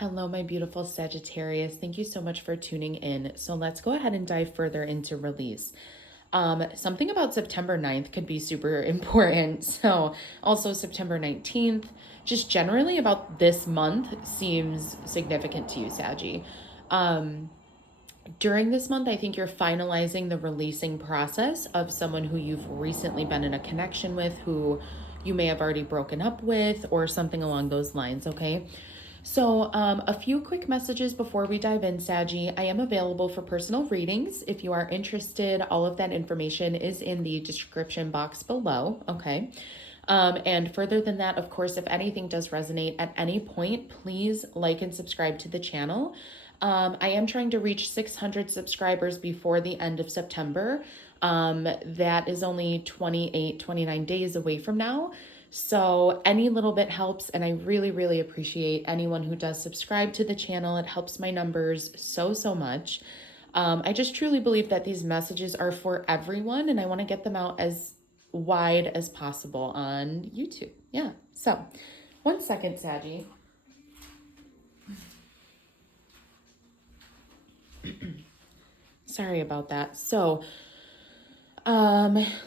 Hello, my beautiful Sagittarius. Thank you so much for tuning in. So let's go ahead and dive further into release. Something about September 9th could be super important. So also September 19th, just generally about this month seems significant to you, Saggy. During this month, I think you're finalizing the releasing process of someone who you've recently been in a connection with, who you may have already broken up with, or something along those lines, okay? So, a few quick messages before we dive in, Saggy. I am available for personal readings. If you are interested, all of that information is in the description box below, okay? And further than that, of course, if anything does resonate at any point, please like and subscribe to the channel. I am trying to reach 600 subscribers before the end of September. That is only 29 days away from now. So any little bit helps, and I really, really appreciate anyone who does subscribe to the channel. It helps my numbers so much. I just truly believe that these messages are for everyone, and I want to get them out as wide as possible on YouTube. Yeah, so 1 second, Saggy. Sorry about that. So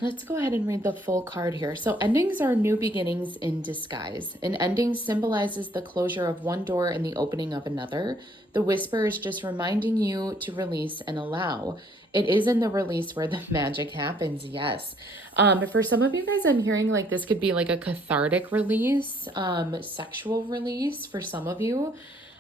let's go ahead and read the full card here. So endings are new beginnings in disguise. An ending symbolizes the closure of one door and the opening of another. The whisper is just reminding you to release and allow. It is in the release where the magic happens, yes. For some of you guys, I'm hearing like this could be like a cathartic release, sexual release for some of you.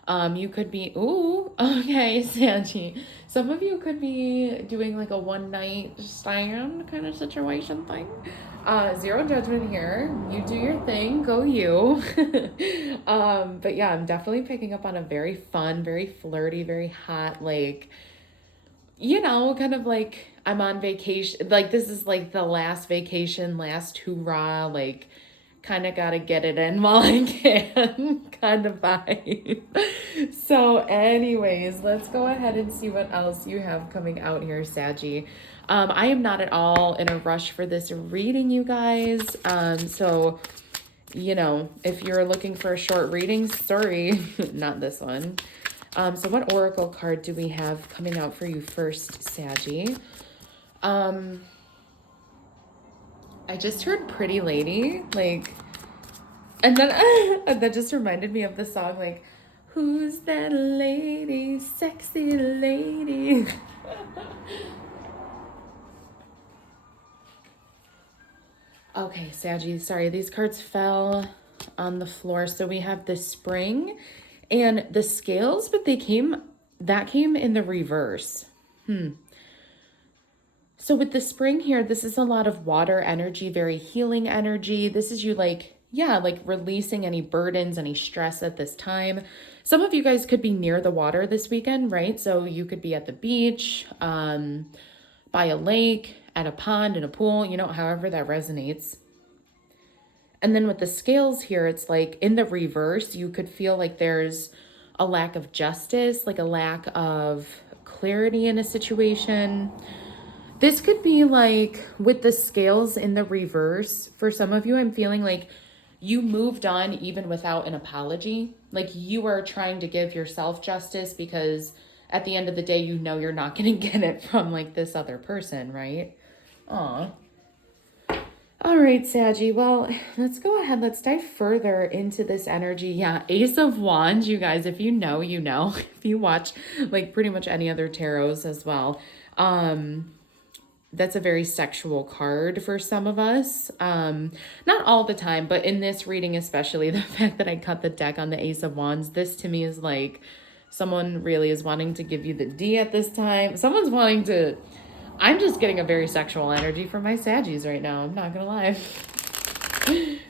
You could be, ooh, okay, Sanji. Some of you could be doing like a one night stand kind of situation thing. Zero judgment here. You do your thing, go you. But yeah, I'm definitely picking up on a very fun, very flirty, very hot, like, you know, kind of like I'm on vacation. Like this is like the last vacation, last hoorah, like kind of got to get it in while I can kind of vibe. So anyways, let's go ahead and see what else you have coming out here, Saggy. I am not at all in a rush for this reading, you guys. So, you know, if you're looking for a short reading, sorry, not this one. So what oracle card do we have coming out for you first, Saggy? I just heard Pretty Lady, like, and then that just reminded me of the song, like, who's that lady, sexy lady? Okay, Saggy, sorry, these cards fell on the floor. So we have the spring and the scales, but that came in the reverse. So with the spring here, this is a lot of water energy, very healing energy. This is you like, yeah, like releasing any burdens, any stress at this time. Some of you guys could be near the water this weekend, right? So you could be at the beach, by a lake, at a pond, in a pool, you know, however that resonates. And then with the scales here, it's like in the reverse, you could feel like there's a lack of justice, like a lack of clarity in a situation. This could be like with the scales in the reverse. For some of you, I'm feeling like you moved on even without an apology. Like you are trying to give yourself justice because at the end of the day, you know you're not going to get it from like this other person, right? Aw. All right, Saggy. Well, let's go ahead. Let's dive further into this energy. Yeah, Ace of Wands, you guys, if you know, you know. If you watch like pretty much any other tarots as well. That's a very sexual card for some of us. Not all the time, but in this reading especially, the fact that I cut the deck on the Ace of Wands, this to me is like someone really is wanting to give you the D at this time. Someone's wanting to... I'm just getting a very sexual energy from my Saggies right now. I'm not gonna lie.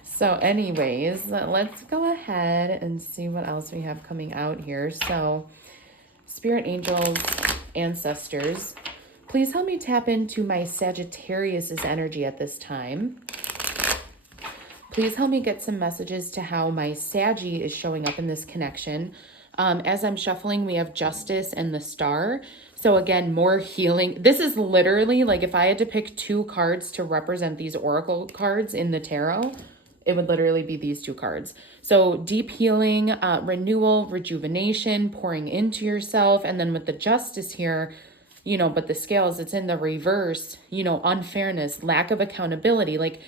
So anyways, let's go ahead and see what else we have coming out here. So spirit angels, ancestors, please help me tap into my Sagittarius's energy at this time. Please help me get some messages to how my Saggy is showing up in this connection. As I'm shuffling, we have Justice and the Star. So again, more healing. This is literally like if I had to pick two cards to represent these oracle cards in the tarot, It would literally be these two cards. So deep healing, renewal, rejuvenation, pouring into yourself. And then with the Justice here, you know, but the scales, it's in the reverse, you know, unfairness, lack of accountability. Like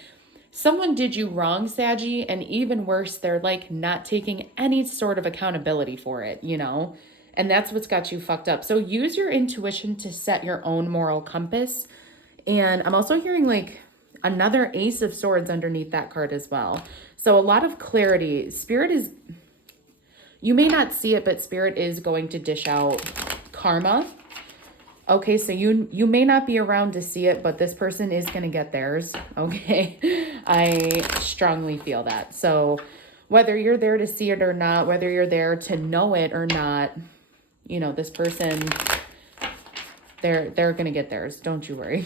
someone did you wrong, Saggy, and even worse, they're like not taking any sort of accountability for it, you know? And that's what's got you fucked up. So use your intuition to set your own moral compass. And I'm also hearing like another Ace of Swords underneath that card as well. So a lot of clarity. Spirit is, you may not see it, but Spirit is going to dish out karma. Okay, so you may not be around to see it, but this person is going to get theirs. Okay, I strongly feel that. So whether you're there to see it or not, whether you're there to know it or not, you know, this person, they're going to get theirs. Don't you worry.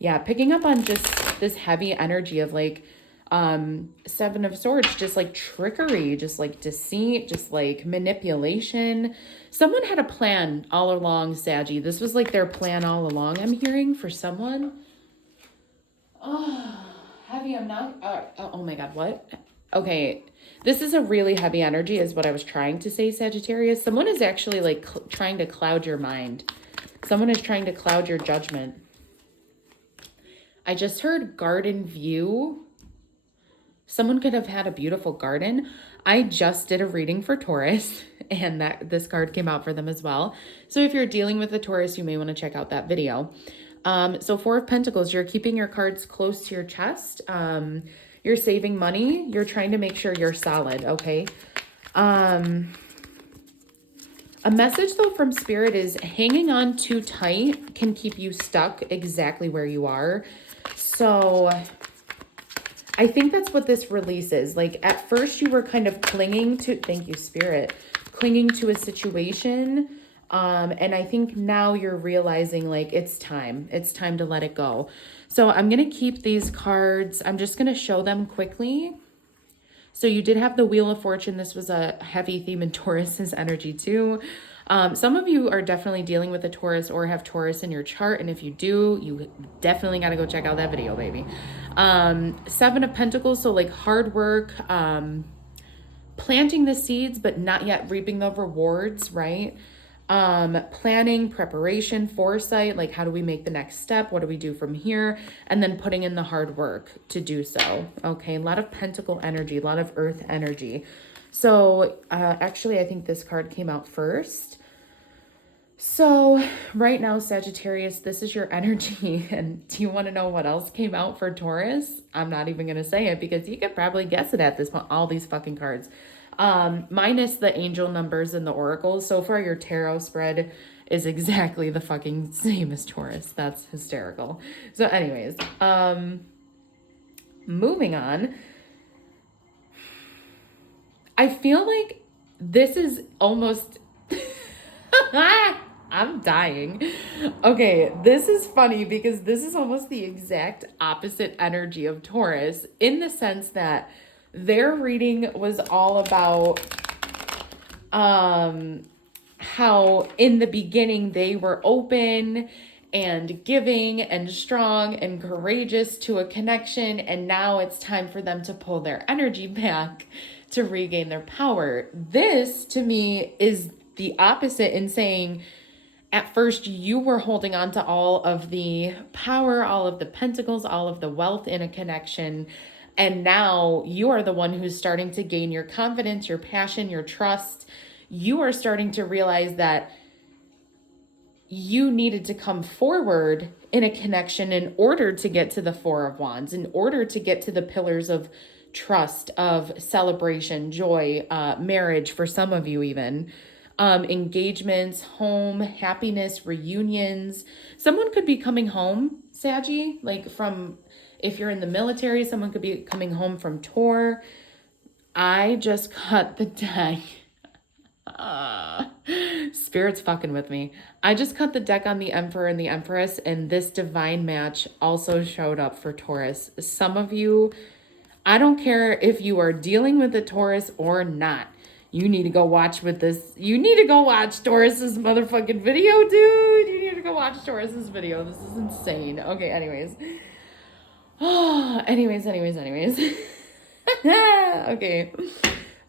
Yeah, picking up on just this heavy energy of like Seven of Swords, just like trickery, just like deceit, just like manipulation. Someone had a plan all along, Saggy. This was like their plan all along, I'm hearing, for someone. Oh, heavy, I'm not, oh my God, what? Okay, this is a really heavy energy is what I was trying to say, Sagittarius. Someone is actually like trying to cloud your mind. Someone is trying to cloud your judgment. I just heard garden view. Someone could have had a beautiful garden. I just did a reading for Taurus and this card came out for them as well. So if you're dealing with a Taurus, you may want to check out that video. So Four of Pentacles, you're keeping your cards close to your chest. You're saving money. You're trying to make sure you're solid. Okay. A message though from Spirit is hanging on too tight can keep you stuck exactly where you are. So I think that's what this release is. Like at first you were kind of clinging to, thank you, Spirit, clinging to a situation. And I think now you're realizing like it's time to let it go. So I'm going to keep these cards. I'm just going to show them quickly. So you did have the Wheel of Fortune. This was a heavy theme in Taurus's energy too. Some of you are definitely dealing with a Taurus or have Taurus in your chart. And if you do, you definitely got to go check out that video, baby. Seven of Pentacles. So like hard work, planting the seeds, but not yet reaping the rewards, right? Planning, preparation, foresight, like how do we make the next step? What do we do from here? And then putting in the hard work to do so. Okay. A lot of Pentacle energy, a lot of Earth energy. So, actually, I think this card came out first. So right now, Sagittarius, this is your energy. And do you want to know what else came out for Taurus? I'm not even going to say it because you could probably guess it at this point, all these fucking cards. Minus the angel numbers and the oracles. So far, your tarot spread is exactly the fucking same as Taurus. That's hysterical. So anyways, moving on. I feel like this is almost... I'm dying. Okay, this is funny because this is almost the exact opposite energy of Taurus in the sense that their reading was all about how in the beginning they were open and giving and strong and courageous to a connection, and now it's time for them to pull their energy back to regain their power. This to me is the opposite in saying at first you were holding on to all of the power, all of the pentacles, all of the wealth in a connection. And now you are the one who's starting to gain your confidence, your passion, your trust. You are starting to realize that you needed to come forward in a connection in order to get to the Four of Wands, in order to get to the pillars of trust, of celebration, joy, marriage for some of you even. Engagements, home, happiness, reunions. Someone could be coming home, Saggy, like from, if you're in the military, someone could be coming home from tour. I just cut the deck. Spirit's fucking with me. I just cut the deck on the Emperor and the Empress, and this divine match also showed up for Taurus. Some of you, I don't care if you are dealing with a Taurus or not. You need to go watch with this. You need to go watch Taurus's motherfucking video, dude. You need to go watch Taurus's video. This is insane. Okay, anyways. Oh, anyways. Okay.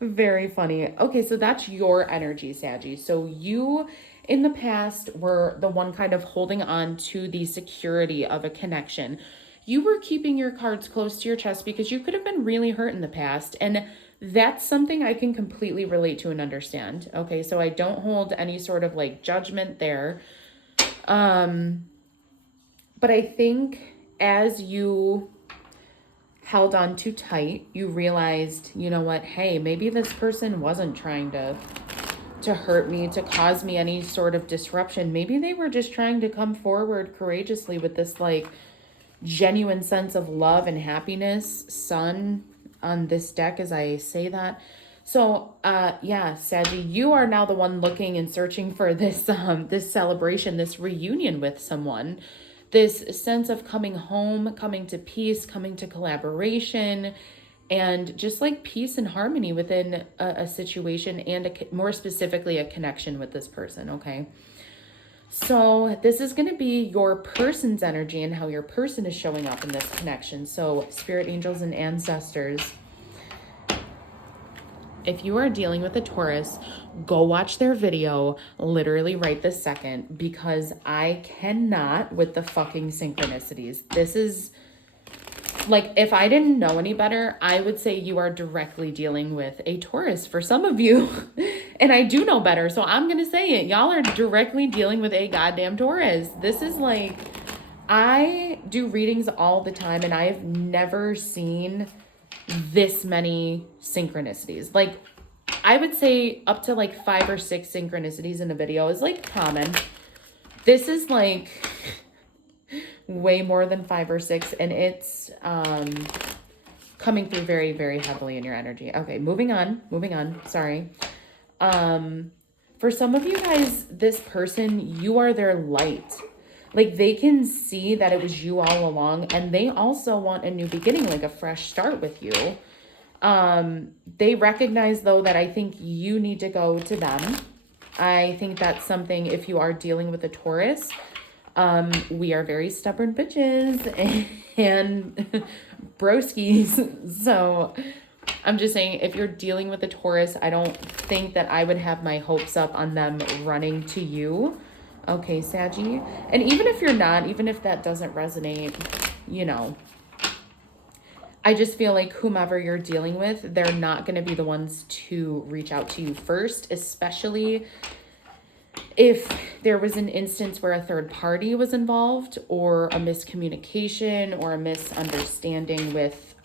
Very funny. Okay, so that's your energy, Saggy. So you in the past were the one kind of holding on to the security of a connection. You were keeping your cards close to your chest because you could have been really hurt in the past. And that's something I can completely relate to and understand. Okay, so I don't hold any sort of like judgment there. But I think as you held on too tight, you realized, you know what, hey, maybe this person wasn't trying to hurt me, to cause me any sort of disruption. Maybe they were just trying to come forward courageously with this like genuine sense of love and happiness. Sun on this deck as I say that. So yeah, Saggy, you are now the one looking and searching for this celebration, this reunion with someone, this sense of coming home, coming to peace, coming to collaboration, and just like peace and harmony within a situation, and more specifically a connection with this person. Okay, so this is going to be your person's energy and how your person is showing up in this connection. So spirit angels and ancestors, if you are dealing with a Taurus, go watch their video literally right this second, because I cannot with the fucking synchronicities. This is like, if I didn't know any better, I would say you are directly dealing with a Taurus for some of you. And I do know better, so I'm going to say it. Y'all are directly dealing with a goddamn Taurus. This is like, I do readings all the time and I've never seen this many synchronicities. Like, I would say up to like 5 or 6 synchronicities in a video is like common. This is like way more than 5 or 6, and it's coming through very, very heavily in your energy. Okay, moving on. Sorry. For some of you guys, this person, you are their light. Like, they can see that it was you all along, and they also want a new beginning, like a fresh start with you. They recognize, though, that I think you need to go to them. I think that's something, if you are dealing with a Taurus, we are very stubborn bitches and broskies. So I'm just saying, if you're dealing with a Taurus, I don't think that I would have my hopes up on them running to you. Okay, Saggy. And even if you're not, even if that doesn't resonate, you know, I just feel like whomever you're dealing with, they're not going to be the ones to reach out to you first, especially if there was an instance where a third party was involved, or a miscommunication or a misunderstanding with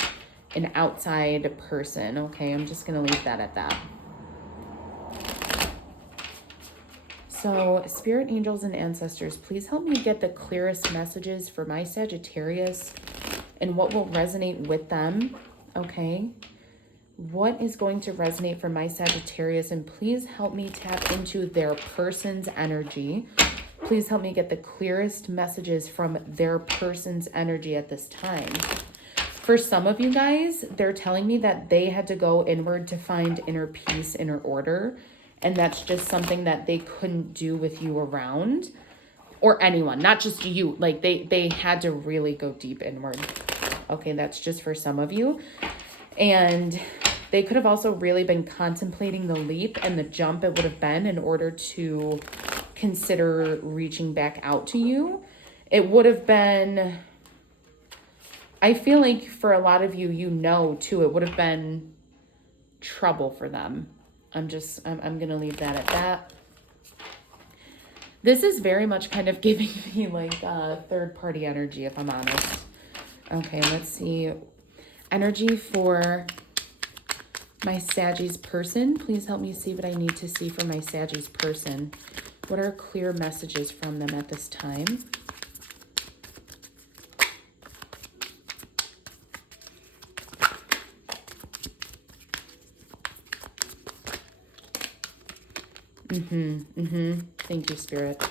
an outside person. Okay, I'm just going to leave that at that. So, spirit angels and ancestors, please help me get the clearest messages for my Sagittarius and what will resonate with them. Okay. What is going to resonate for my Sagittarius? And please help me tap into their person's energy. Please help me get the clearest messages from their person's energy at this time. For some of you guys, they're telling me that they had to go inward to find inner peace, inner order. And that's just something that they couldn't do with you around, or anyone, not just you. Like, they had to really go deep inward. Okay, that's just for some of you. And they could have also really been contemplating the leap and the jump it would have been in order to consider reaching back out to you. It would have been, I feel like for a lot of you, you know, too, it would have been trouble for them. I'm going to leave that at that. This is very much kind of giving me like third party energy, if I'm honest. Okay, let's see. Energy for my Saggy's person. Please help me see what I need to see for my Saggy's person. What are clear messages from them at this time? Thank you, Spirit.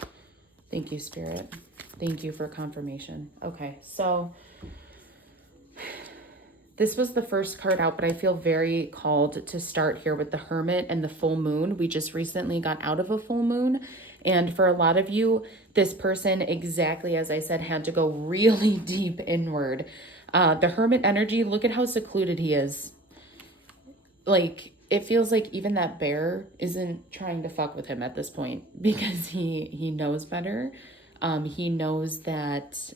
Thank you, Spirit. Thank you for confirmation. Okay, so this was the first card out, but I feel very called to start here with the Hermit and the full moon. We just recently got out of a full moon. And for a lot of you, this person, exactly as I said, had to go really deep inward. The Hermit energy, look at how secluded he is. Like, it feels like even that bear isn't trying to fuck with him at this point because he knows better. He knows that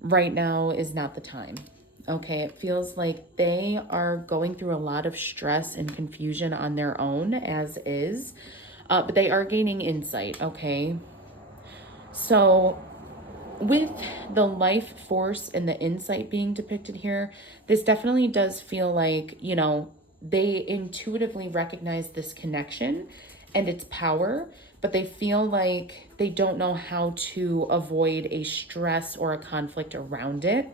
right now is not the time. Okay, it feels like they are going through a lot of stress and confusion on their own as is, but they are gaining insight, okay? So with the life force and the insight being depicted here, this definitely does feel like, you know, they intuitively recognize this connection and its power, but they feel like they don't know how to avoid a stress or a conflict around it.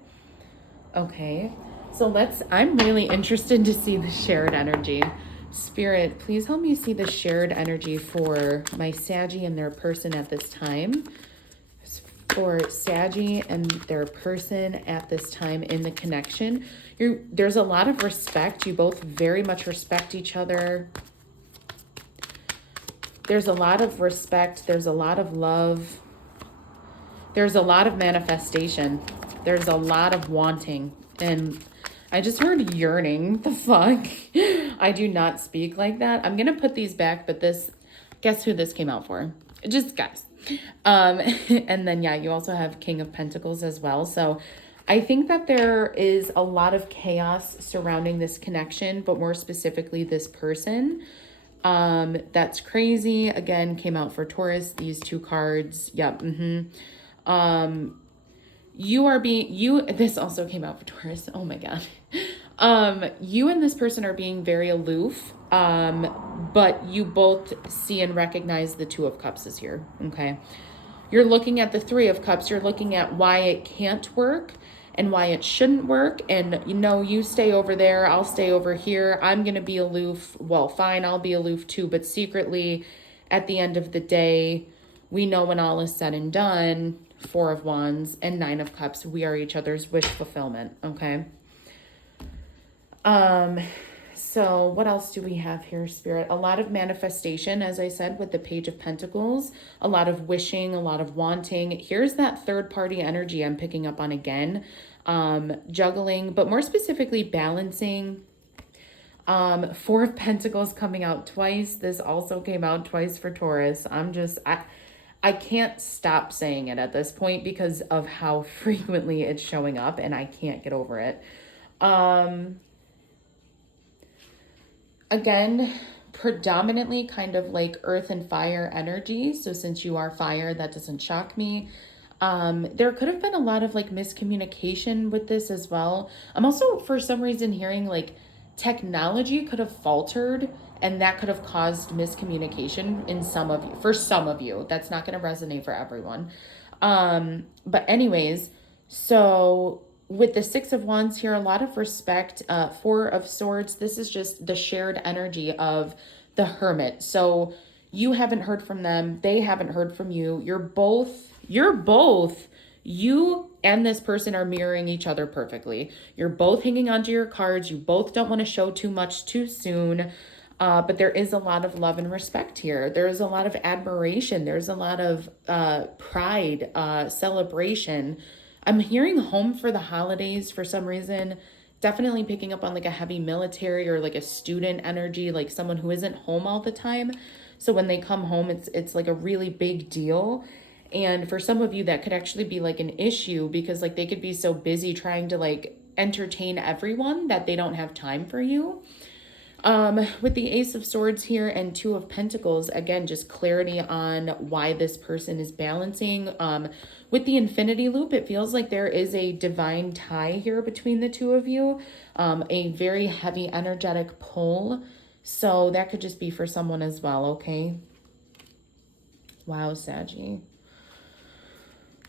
Okay, so I'm really interested to see the shared energy. Spirit, please help me see the shared energy for my Saggy and their person at this time. For Saggy and their person at this time in the connection. There's a lot of respect. You both very much respect each other. There's a lot of respect. There's a lot of love. There's a lot of manifestation. There's a lot of wanting. And I just heard yearning. The fuck? I do not speak like that. I'm going to put these back, but guess who this came out for? Just guys. And then, yeah, you also have King of Pentacles as well. So I think that there is a lot of chaos surrounding this connection, but more specifically this person. That's crazy. Again, came out for Taurus, these two cards. Yep. This also came out for Taurus. Oh my God. You and this person are being very aloof. But you both see and recognize the Two of Cups is here. Okay. You're looking at the Three of Cups. You're looking at why it can't work and why it shouldn't work. And you stay over there. I'll stay over here. I'm going to be aloof. Well, fine. I'll be aloof too. But secretly at the end of the day, we know when all is said and done, Four of Wands and Nine of Cups, we are each other's wish fulfillment. Okay. So what else do we have here, Spirit? A lot of manifestation, as I said, with the Page of Pentacles, a lot of wishing, a lot of wanting. Here's that third party energy I'm picking up on again. Juggling, but more specifically balancing. Four of Pentacles coming out twice. This also came out twice for Taurus. I can't stop saying it at this point because of how frequently it's showing up and I can't get over it. Again, predominantly kind of like earth and fire energy. So since you are fire, that doesn't shock me. There could have been a lot of like miscommunication with this as well. I'm also for some reason hearing like technology could have faltered and that could have caused miscommunication for some of you. That's not going to resonate for everyone. But anyways, so with the Six of Wands here, a lot of respect. Four of Swords, this is just the shared energy of the Hermit. So you haven't heard from them. They haven't heard from you. You and this person are mirroring each other perfectly. You're both hanging onto your cards. You both don't want to show too much too soon. But there is a lot of love and respect here. There is a lot of admiration. There's a lot of pride, celebration. I'm hearing home for the holidays for some reason. Definitely picking up on like a heavy military or like a student energy, like someone who isn't home all the time. So when they come home, it's like a really big deal. And for some of you, that could actually be like an issue because like they could be so busy trying to like entertain everyone that they don't have time for you. With the Ace of Swords here and Two of Pentacles, again, just clarity on why this person is balancing. With the Infinity Loop, it feels like there is a divine tie here between the two of you, a very heavy energetic pull. So that could just be for someone as well, okay? Wow, Saggy.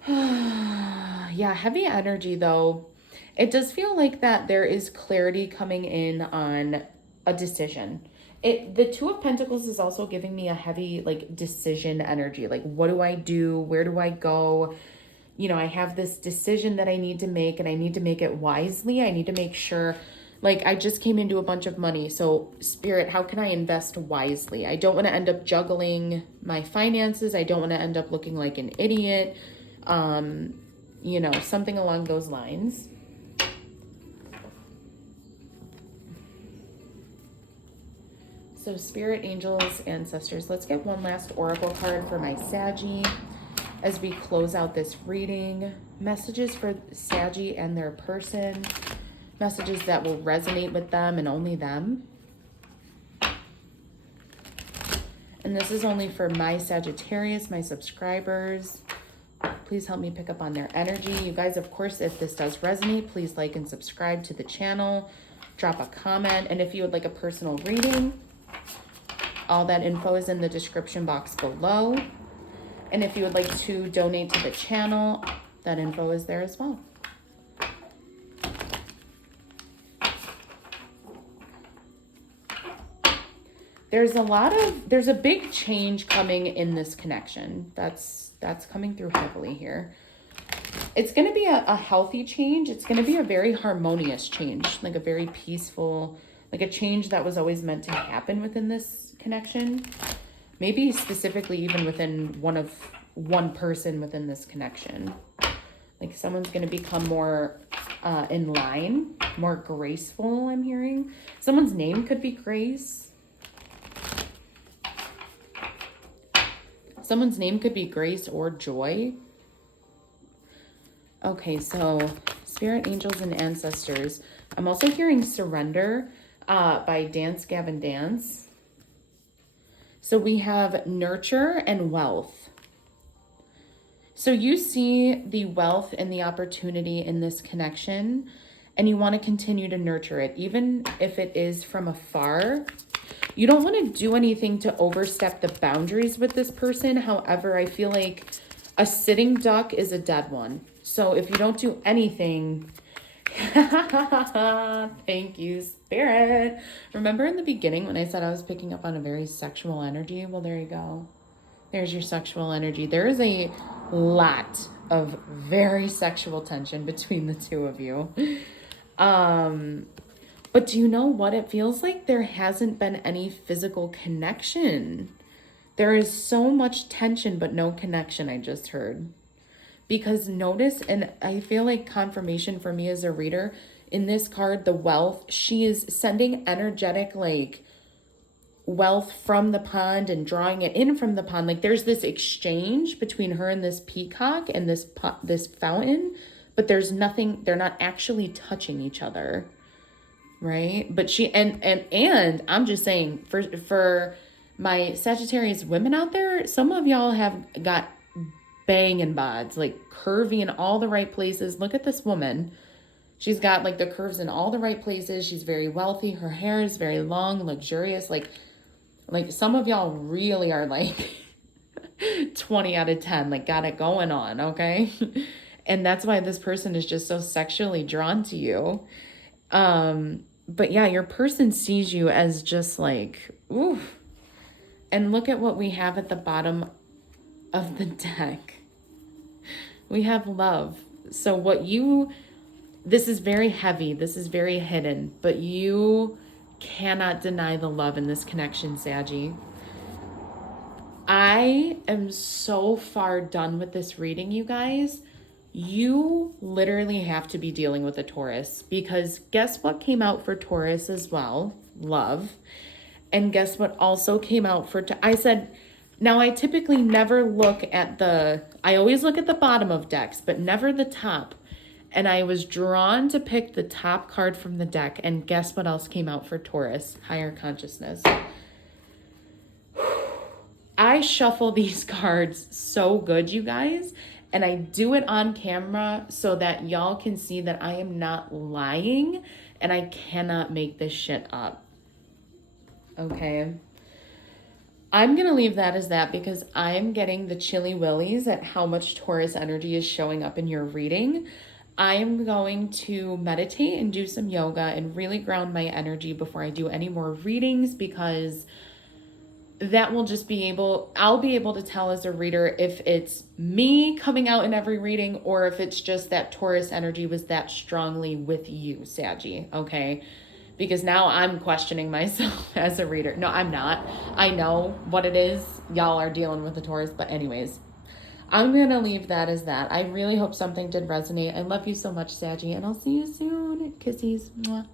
Yeah, heavy energy though. It does feel like that there is clarity coming in on a decision. The Two of Pentacles is also giving me a heavy like decision energy. Like, what do I do? Where do I go? I have this decision that I need to make and I need to make it wisely. I need to make sure, like, I just came into a bunch of money. So Spirit, how can I invest wisely? I don't want to end up juggling my finances. I don't want to end up looking like an idiot. Something along those lines. So spirit, angels, ancestors. Let's get one last oracle card for my Saggy as we close out this reading. Messages for Saggy and their person. Messages that will resonate with them and only them. And this is only for my Sagittarius, my subscribers. Please help me pick up on their energy. You guys, of course, if this does resonate, please like and subscribe to the channel. Drop a comment. And if you would like a personal reading, all that info is in the description box below. And if you would like to donate to the channel, that info is there as well. There's a big change coming in this connection. That's coming through heavily here. It's going to be a healthy change. It's going to be a very harmonious change, like a very peaceful, like a change that was always meant to happen within this connection. Maybe specifically even within one person within this connection. Like someone's going to become more in line, more graceful, I'm hearing. Someone's name could be Grace. Someone's name could be Grace or Joy. Okay, so spirit, angels, and ancestors. I'm also hearing Surrender by Dance Gavin Dance. So we have nurture and wealth. So you see the wealth and the opportunity in this connection, and you want to continue to nurture it, even if it is from afar. You don't want to do anything to overstep the boundaries with this person. However, I feel like a sitting duck is a dead one. So if you don't do anything, thank you, Spirit. Remember in the beginning when I said I was picking up on a very sexual energy? Well, there you go. There's your sexual energy. There is a lot of very sexual tension between the two of you. But do you know what? It feels like there hasn't been any physical connection. There is so much tension, but no connection, I just heard. Because notice, and I feel like confirmation for me as a reader, in this card, the wealth, she is sending energetic, like, wealth from the pond and drawing it in from the pond. Like, there's this exchange between her and this peacock and this fountain, but there's nothing, they're not actually touching each other. Right? But she, and I'm just saying, for my Sagittarius women out there, some of y'all have got banging bods, like curvy in all the right places. Look at this woman. She's got like the curves in all the right places. She's very wealthy. Her hair is very long, luxurious. Like some of y'all really are like 20 out of 10, like got it going on. Okay. And that's why this person is just so sexually drawn to you. But yeah, your person sees you as just like, ooh. And look at what we have at the bottom of the deck. We have love. So this is very heavy. This is very hidden, but you cannot deny the love in this connection, Saggy. I am so far done with this reading, you guys. You literally have to be dealing with a Taurus, because guess what came out for Taurus as well? Love. And guess what also came out for, I said, now I typically never look at I always look at the bottom of decks, but never the top. And I was drawn to pick the top card from the deck. And guess what else came out for Taurus? Higher consciousness. I shuffle these cards so good, you guys. And I do it on camera so that y'all can see that I am not lying and I cannot make this shit up. Okay. I'm going to leave that as that because I'm getting the chilly willies at how much Taurus energy is showing up in your reading. I am going to meditate and do some yoga and really ground my energy before I do any more readings, because that will just I'll be able to tell as a reader if it's me coming out in every reading or if it's just that Taurus energy was that strongly with you, Saggy, okay? Because now I'm questioning myself as a reader. No, I'm not. I know what it is. Y'all are dealing with the Taurus, but anyways, I'm going to leave that as that. I really hope something did resonate. I love you so much, Saggy, and I'll see you soon. Kissies. Mwah.